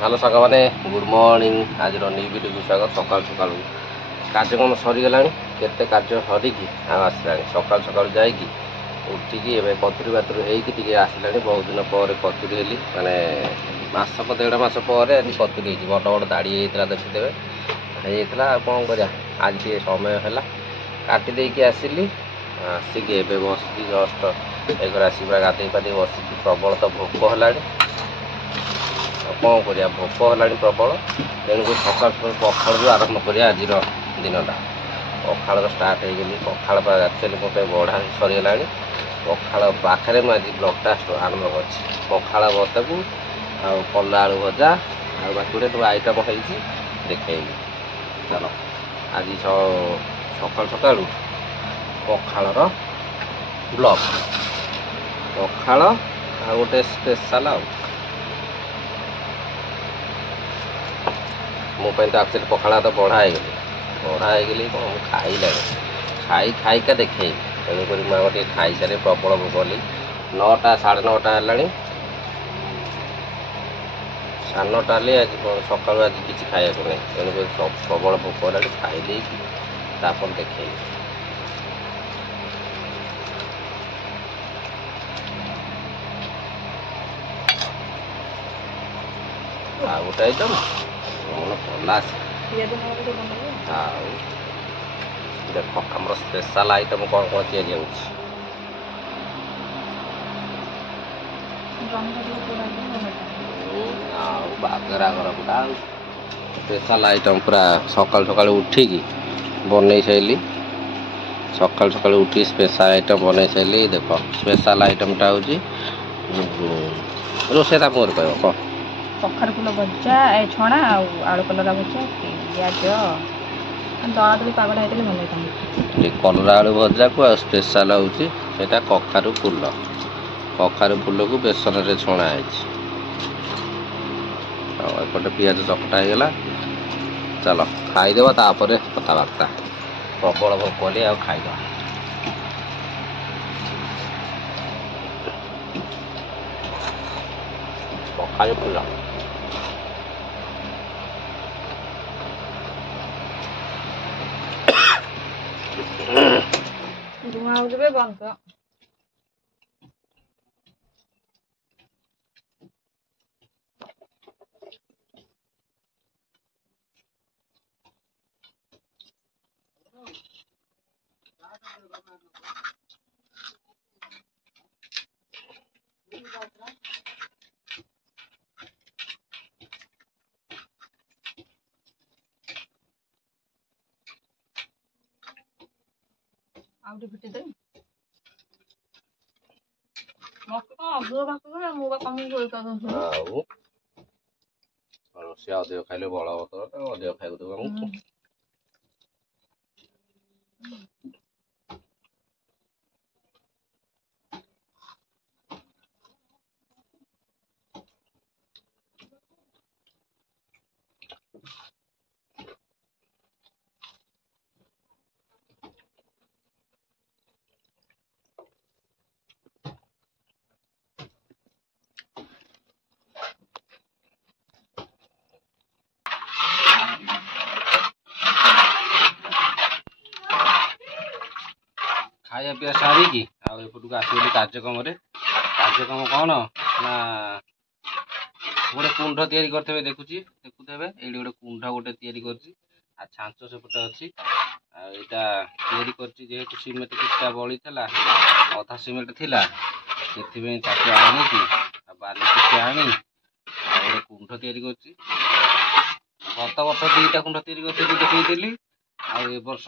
Hello साग मैंने good morning आज न्यू वीडियो को स्वागत। सकाल सकाल कार्यक्रम सरीगला केते कार्य सरिकी आसला सकाल सकाल जाकि उठिकी कतुरी बातुरी होती आसला बहुत दिन पर कतुरी हेली माने मासक 1.5 मास पर आज कतुरी बड़ बड़ दाड़ी होता देखिदेवे होता कौन करा आज टे समय है काटिदेकी आसिली आसिकी बस जस्ट एक आस गाधे पाधे बस प्रबल तो भोक है कौन करिया भोक है प्रबल तेणुक सकाल सकाल पखाड़ भी आरंभ करिया आज दिनटा पखाड़ स्टार्ट हो गली पखाड़ एक्चुअली मो बढ़ा सरीगला पखाड़ पाखे मुझे आज ब्लगटा आरंभ कर पखाड़ भत्ता को कला आलू भजा आ बाकी गोटे सब आइटम हो देखेबी चलो आज सकाल सकाल पखाड़ ब्लग पखाड़ आ गोटे स्पेशल मोपाई तो एक्चुअली पखाड़ा तो बढ़ा हो गली कौन खाइला खाई देखे तेणुक मुझे खाई सारे प्रबल भोक कली 9टा 9:30 है 9:30 हेल्ले आज सकाल आज किसी खाया नहीं तेणुक प्रबल भोक है खाई देखे गोटे आइटम कला देख आम स्पेशल आइटम कौन कौन या बागरा घर पूरा स्पेशल आइटम पूरा सकाल सकाल उठिकी बनई सारी सकाल सकाल उठी स्पेशल आइटम बनई सारी देख स्पेशल आइटमटा हूँ रोषेई मोर कह कौन कखार फुल भजा छणा आलू कलरा भजा पिज दला दली पागड़ा होते भल होता कलरा आलू भजा को स्पेशल हूँ कखारू फुल को बेसन रे छणा एपटे पिज चकटा होगा चलो खाईदेव तापर कथबार्ता प्रबल भोक कली आ खाईद कखारू फुल धुआं हो बंद आउटे फिटे दे मत कौन अधुआ भाग मुझे कम से अधिक खाइले बल हम अधिक खाइक देव आमको खाया पीया सारिकी आउटक आसगली कार्यक्रम कौन ना गोटे कुंड तैयारी करते देखुचे ये गोटे कुंड गोटे तैयारी कर छांच सेपटे अच्छी आईटा जेहेतु सीमेंट किटा बड़ी अधा सीमेंट थिला से आनिकी बाली किसी आनी गोटे कुंड तैयारी कर गत वर्ष 2टा कुंड तैयारी देखी आ वर्ष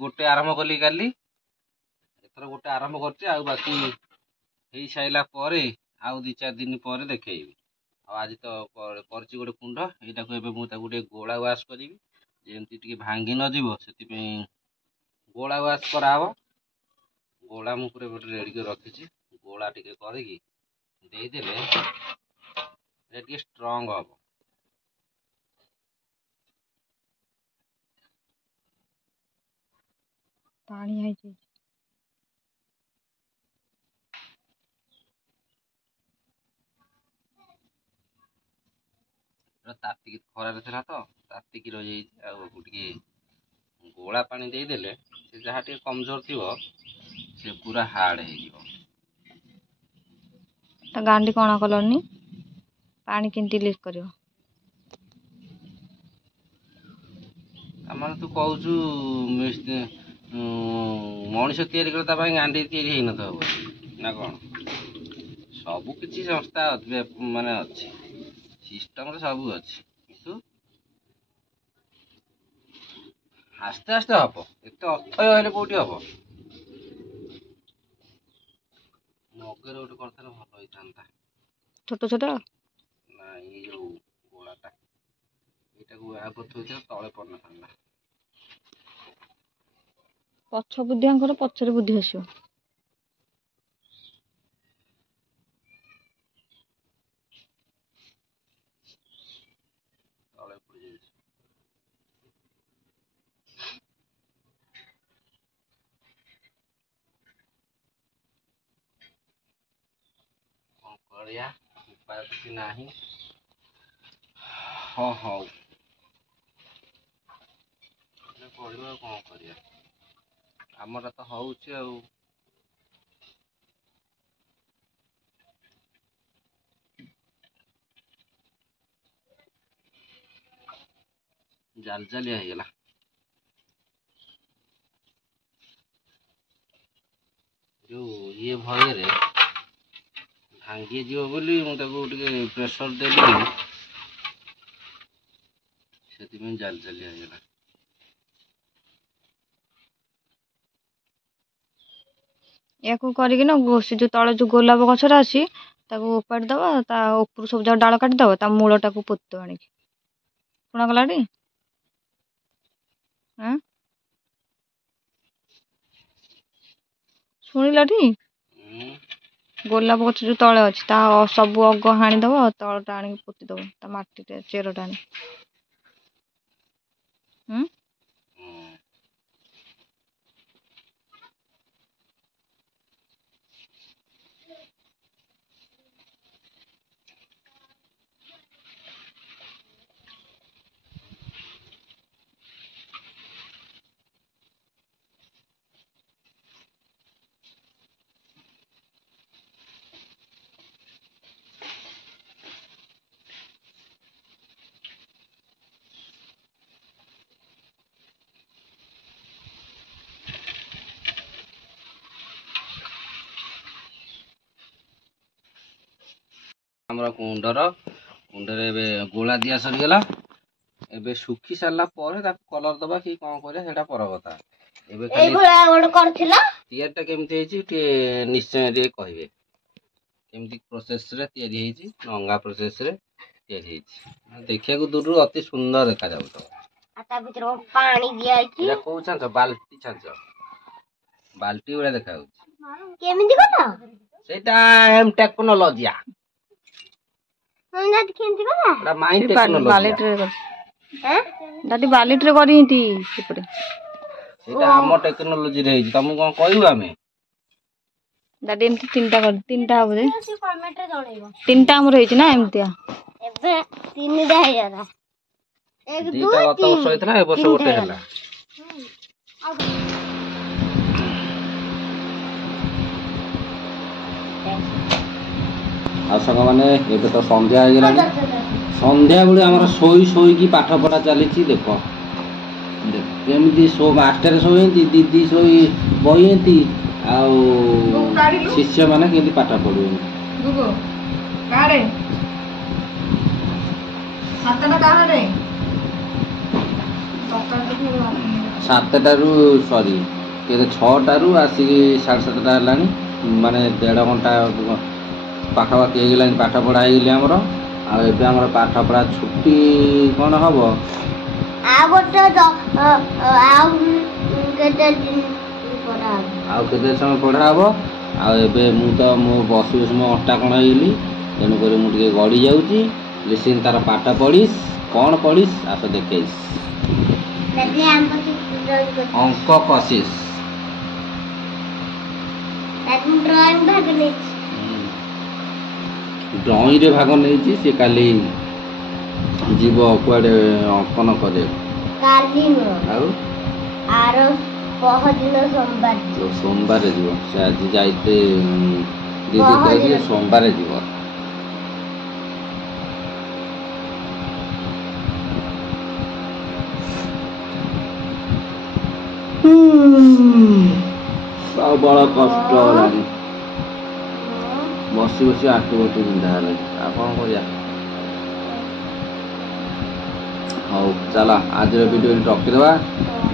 गोटे आरंभ कली काली एथर गोटे आरंभ कर बाकी हो सारा पर आउ 2-4 दिन पर देखी आज तो करची गोटे कुंड यहाँ को मुझे गोला वाश करी जमी भांगी नजर से गोला वाश कराव गोला मुझे गोटे रेडी कर रखी गोला टे करदेले स्ट्रंग हम पानी है ତାତିକି ଖରାରେ ଥିଲା ତ ତାତିକି ରହିଯାଇଛି। ଆଉ ଟିକେ ଗୋଳା ପାଣି ଦେଇଦେଲେ ସେ ଯାହା ଟିକେ କମଜୋର ଥିବ ସେ ପୁରା ହାର୍ଡ ହେଇଯିବ। ତା ଗାଣ୍ଡି କଣ କଲନି? ପାଣି କେମିତି ଲିକ୍ କରିବ? ମାନେ ତୁ କହୁଛୁ ମଣିଷ ତିଆରି କଲେ ତା ପାଇଁ ଗାଣ୍ଡି ତିଆରି ହେଇନଥିବ ନା କଣ? ସବୁ କିଛି ସଂସ୍ଥା ମାନେ ଅଛି, ସିଷ୍ଟମରେ ସବୁ ଅଛି, କିନ୍ତୁ ଆସ୍ତେ ଆସ୍ତେ ହବ। ଏତେ ଅଥୟ ହେଲେ କୋଉଠି ହବ? ମଗରେ ଗୋଟେ କରିଥିଲେ ଭଲ ହେଇଥାନ୍ତା। ଛୋଟ ଛୋଟ ନା ଏଇ ଯୋଉ ଗୋଳାଟା ଏଇଟାକୁ ଥୋଇଥିଲେ ତଳେ ପଡିନଥାନ୍ତା। ପଛ ବୁଦ୍ଧିଆଙ୍କର ପଛରେ ବୁଦ୍ଧି ଆସିବ। ତଳେ ପଡିଯାଇଛି। କଣ କରିବା, ଉପାୟ କିଛି ନାହିଁ। ହଁ ହଉ ପଡିବ ଆଉ କଣ କରିବା, ଆମର ତ ହଉଛି ଆଉ। ଜାଲ ଜାଲିଆ ହେଇଗଲା। ଯୋଉ ଇଏ ଭୟରେ ଭାଙ୍ଗି ଯିବ ବୋଲି ମୁଁ ତାକୁ ଟିକେ ପ୍ରେସର ଦେଲି, ସେଥିପାଇଁ ଜାଲ ଜାଲିଆ ହେଇଗଲା। ୟାକୁ କରିକି ନା ସେ ଯୋଉ ତଳେ ଯୋଉ ଗୋଲାପ ଗଛଟା ଅଛି ତାକୁ ଉପାଡ଼ି ଦବ, ତା ଉପରୁ ସବୁ ଯାକ ଡାଳ କାଟିଦବ, ତା ମୂଳଟାକୁ ପୋତିଦବ ଆଣିକି। ଶୁଣାଗଲାଟି? ଆଁ ଶୁଣିଲଟି? ଗୋଲାପ ଗଛ ଯୋଉ ତଳେ ଅଛି ତା ସବୁ ଅଗ ହାଣିଦବ, ତଳଟା ଆଣିକି ପୋତିଦବ, ତା ମାଟିଟା ଚେରଟା ଆଣି। ଆମର କୁଣ୍ଡରେ ଏବେ ଗୋଳା ଦିଆ ସରିଗଲା। ଏବେ ଶୁଖି ସାରିଲା ପରେ ତାକୁ କଲର ଦବା କି କଣ କରିବା ସେଇଟା ପର କଥା। ଏବେ ତିଆରିଟା କେମିତି ହେଇଛି ଟିକେ ନିଶ୍ଚୟ ଟିକେ କହିବେ, କେମିତି ପ୍ରୋସେସରେ ତିଆରି ହେଇଛି। ନଙ୍ଗା ପ୍ରୋସେସରେ ତିଆରି ହେଇଛି, ଦେଖିବାକୁ ଦୂରରୁ ଅତି ସୁନ୍ଦର ଦେଖାଯାଉଥିବ। ତା ଭିତରେ ପାଣି ଦିଆହେଇଛି। କୋଉ ଛାଞ୍ଚ? ବାଲ୍ଟି ଛାଞ୍ଚ, ବାଲ୍ଟି ଭଳିଆ ଦେଖାଯାଉଛି। କେମିତି କଲ? ସେଇଟା ଏମ୍ ଟେକ୍ନୋଲୋଜିଆ। ବାଲିଟିରେ କରିନ୍ତି ସେପଟେ। ସେଇଟା ଆମ ଟେକ୍ନୋଲୋଜିରେ ହେଇଛି, ତମକୁ କଣ କହିବୁ ଆମେ? ଦାଦି ଏମିତି ତିନିଟା ହବ ଯେ, ତିନିଟା ଆମର ହେଇଛି ନା ଏମିତିଆ। ଏବେ ତିନିଟା ହେଇଗଲା। ଦିଟା ଗତ ବର୍ଷ ହେଇଥିଲା, ଏ ବର୍ଷ ଗୋଟେ ହେଲା। ଆଉ ସାଙ୍ଗମାନେ ଏବେ ତ ସନ୍ଧ୍ୟା ହେଇଗଲାଣି। ସନ୍ଧ୍ୟାବେଳେ ଆମର ଶୋଇକି ପାଠ ପଢ଼ା ଚାଲିଛି। ଦେଖ କେମିତି ମାଷ୍ଟର ଶୋଇନ୍ତି, ଦିଦି ଶୋଇ ବଇନ୍ତି, ଆଉ ଶିଷ୍ୟମାନେ କେମିତି ପାଠ ପଢ଼ୁଛନ୍ତି। ସାତଟାରୁ ସରି 6ଟାରୁ ଆସିକି 7:30 ହେଲାଣି, ମାନେ 1.5 ଘଣ୍ଟା ପାଖାପାଖି ହେଇଗଲାଣି ପାଠ ପଢ଼ା ହେଇଗଲି ଆମର। ଆଉ ଏବେ ଆମର ପାଠ ପଢ଼ା ଛୁଟି କ'ଣ ହବ, ଆଉ କେତେ ସମୟ ପଢ଼ା ହବ। ଆଉ ଏବେ ମୁଁ ତ ବସି ମୋ ଅଣ୍ଟା କ'ଣ ହେଇଗଲି, ତେଣୁକରି ମୁଁ ଟିକେ ଗଡ଼ି ଯାଉଛି। ଲିସିନ୍ ତାର ପାଠ ପଢ଼ିସ୍, କ'ଣ ପଢ଼ିସ୍ ଆସ ଦେଖେଇସ୍। ଅଙ୍କ କଷିସ୍, ଡ୍ରଇଂରେ ଭାଗ ନେଇଛି। ସେ କାଲି जीव कुआडे अंकन करे काली नो आउ आर पहदिन सोमवार तो सोमवार जीव से आज जाइते दीदी कहे सोमवार जीव सब बड़ा कष्ट होलानी बसी बसी आंटू बटू बिंधा है कौन कर हौ चल आज वीडियो रखिदेवा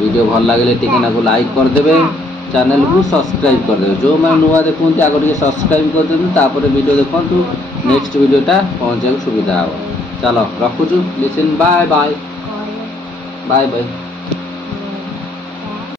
वीडियो भल लगे टिके लाइक करदे चैनल को सब्सक्राइब करदे जो मैं नुआ देखते आगे टे सब्सक्राइब करदे वीडियो देखु नेक्स्ट वीडियोटा पहुँचा सुविधा हे चलो रखुचु listen bye bye bye bye.